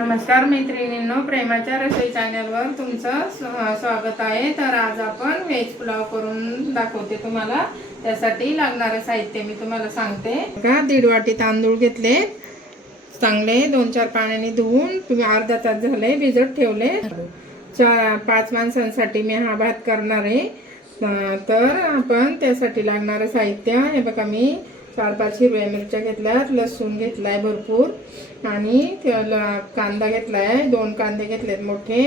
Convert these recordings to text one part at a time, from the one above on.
नमस्कार मैत्रिणींनो, प्रेमाच्या रसोई चॅनलवर तुमचं स्वागत आहे। तर आज आपण व्हेज पुलाव करून दाखवते तुम्हाला। त्यासाठी लागणारे साहित्य मी तुम्हाला सांगते। का 1.5 वाटी तांदूळ घेतले, चांगले 2-4 पाण्याने धुवून अर्धा तास झाले भिजत ठेवले। 5 माणसांसाठी मी हा भात करणार आहे। तर आपण त्यासाठी लागणारे साहित्य हे बघा, मी 4-5 हिरव्या मिरच्या घेतल्यात, लसूण घेतलाय भरपूर, आणि कांदा घेतलाय, 2 कांदे घेतलेत मोठे,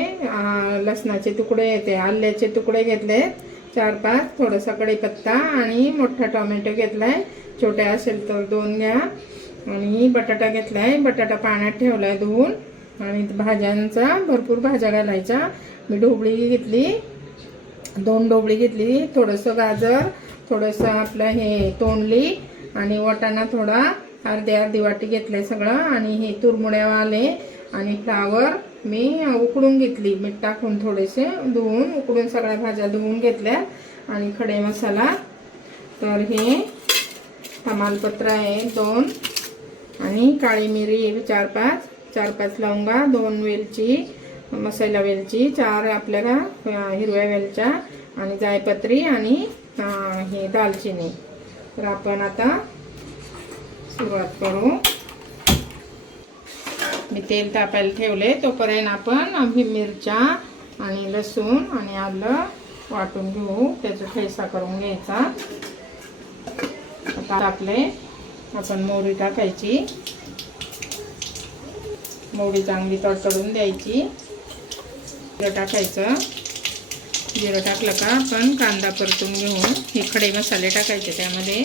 लसणाचे तुकडे येते, आल्याचे तुकडे घेतलेत 4-5, थोडासा कढीपत्ता आणि मोठा टोमॅटो घेतलाय, छोटे असेल तर 2 घ्या, आणि बटाटा घेतलाय, बटाटा पाण्यात ठेवलाय धुवून, आणि भाज्यांचा भरपूर भाज्या घालायच्या। मी ढोबळी घेतली, 2 ढोबळी घेतली, थोडंसं गाजर, थोडंसं आपलं हे तोंडली, आणि वाटाणा थोडा अर्धी वाटी घेतले सगळं, आणि हे तुरमुड्यावाले आणि फ्लावर मी उकडून घेतली, मीठ टाकून थोडेसे धुवून उकडून सगळ्या भाज्या धुवून घेतल्या, आणि खडे मसाला तर हे तमालपत्र आहे 2, आणि काळी मिरी 4-5 लवंगा, 2 वेलची, मसाला वेलची 4 आपल्याला हिरव्या वेलच्या, आणि जायपत्री, आणि हे दालचिनी। तर आपण आता सुरुवात करू। मी तेल तापायला ठेवले, तोपर्यंत आपण मिरच्या आणि लसूण आणि आलं वाटून घेऊ, त्याचा ठेचा करून घ्यायचा। आता टाकले, आपण मोहरी टाकायची, मोहरी चांगली तडतडून द्यायची, जिरं टाकायचं, जिरं टाकलं का आपण कांदा परतून घेऊ, हे खडे मसाले टाकायचे, त्यामध्ये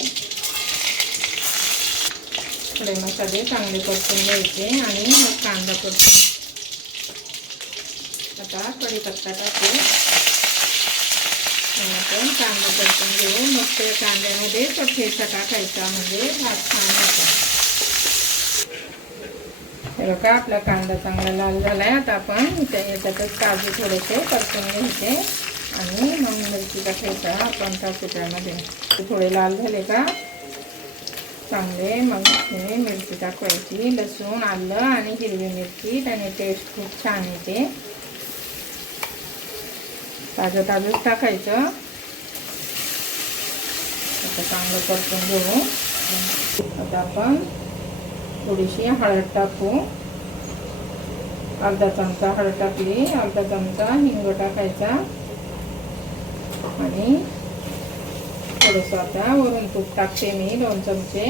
खडे मसाले चांगले परतून घ्यायचे, आणि मग कांदा परतून, आता कढीपत्ता टाकू, आपण कांदा परतून घेऊ, मग त्या कांद्यामध्ये तो ठेचा टाकायचा, म्हणजे भात छान होतो। हे बघा, आपला कांदा चांगला लाल झालाय। आता आपण याच्यातच काजू थोडेसे परतून घ्यायचे, आणि मग मिरचीचा ठेचा आपण टाकू त्यामध्ये, थोडे लाल झाले का चांगले, मग हे मिरची टाकायची, लसूण, आलं आणि हिरवी मिरची, त्याने टेस्ट खूप छान येते। ताजं टाकायचं, आता चांगलं परतून घेऊ। आता आपण थोडीशी हळद टाकू, अर्धा चमचा हळद टाकली, अर्धा चमचा हिंग टाकायचा, आणि थोडंसं आता वरून तूप टाकते मी 2 चमचे,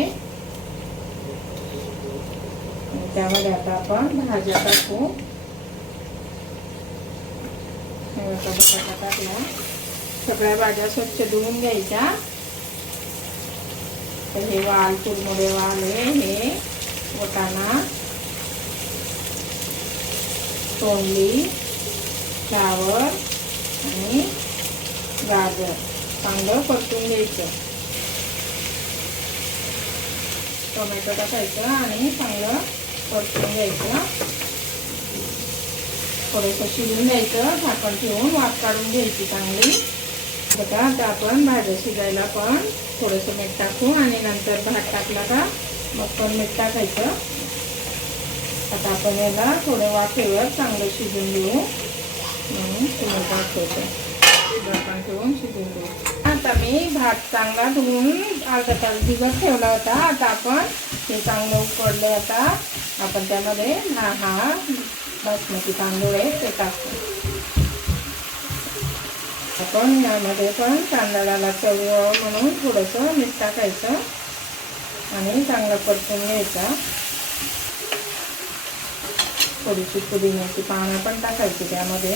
आणि त्यामध्ये आता आपण भाज्या टाकू। बटाटा टाकला, सगळ्या भाज्या स्वच्छ धुवून घ्यायच्या। तर हे तुरमुडे वाले, हे वाटाणा, तोंडली, फ्लावर आणि गाजर चांगलं परतून घ्यायचं, टोमॅटो टाकायचं, आणि चांगलं परतून घ्यायचं, थोडंसं शिजून द्यायचं, झाकण ठेवून वाफ काढून घ्यायची चांगली। बघा, आता आपण भाज्या शिजायला पण थोडंसं मीठ टाकू, आणि नंतर भात टाकला का मग पण मीठ टाकायचं। आता आपण याला थोडं वाफेवर चांगलं शिजून देऊ, म्हणून तुम्ही दाखवतो, झाकण ठेवून शिजून देऊ। आता मी भात चांगला धुवून अर्धा तास भिजत ठेवला होता। आता आपण हे चांगलं उकडलं, आता आपण त्यामध्ये हा बासमती तांदूळ आहे ते टाकतो। आपण यामध्ये पण तांदळाला चव म्हणून थोडंसं मीठ टाकायचं, आणि चांगलं परतून घ्यायचा। थोडीशी पुदिन्याची पानं पण टाकायची त्यामध्ये,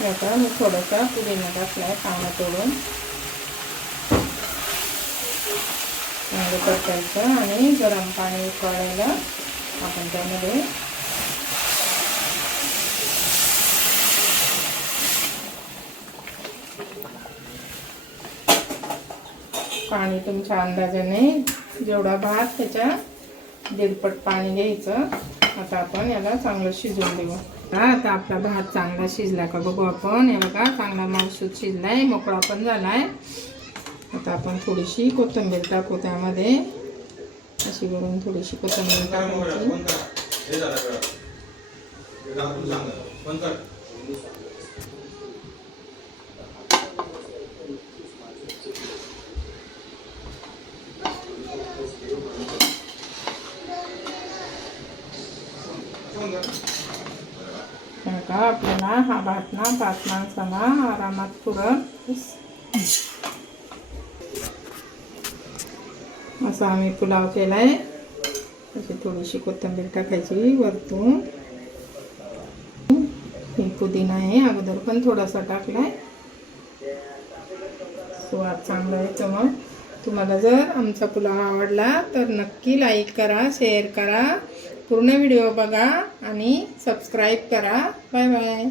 आता मी थोडासा पुदिना टाकलाय, पानं तोडून चांगलं परतायचं, आणि गरम पाणी उकळायला आपण त्यामध्ये पाणी तुमच्या अंदाजाने, जेवढा भात त्याच्या 1.5 पट पाणी घ्यायचं। आता आपण याला चांगलं शिजवून देऊ। आता आपला भात चांगला शिजला का बघू आपण, हे बघा चांगला मऊसूत शिजलाय, मोकळा पण झालाय। आता आपण थोडीशी कोथिंबीर टाकू त्यामध्ये, अशी करून थोडीशी कोथिंबीर टाकायची, का आपल्याला हा भात ना 5 माणसाला आरामात पुरण असा आम्ही पुलाव केलाय. अशी थोडीशी कोथिंबीर टाकायची वरतून. ही पुदिना आहे, अगोदर पण थोडासा टाकलाय. स्वाद चांगला येतो. मग तुम्हाला जर आमचा पुलाव आवडला तर नक्की लाईक करा, शेअर करा, पूर्ण व्हिडिओ बघा आणि सबस्क्राईब करा. Bye bye.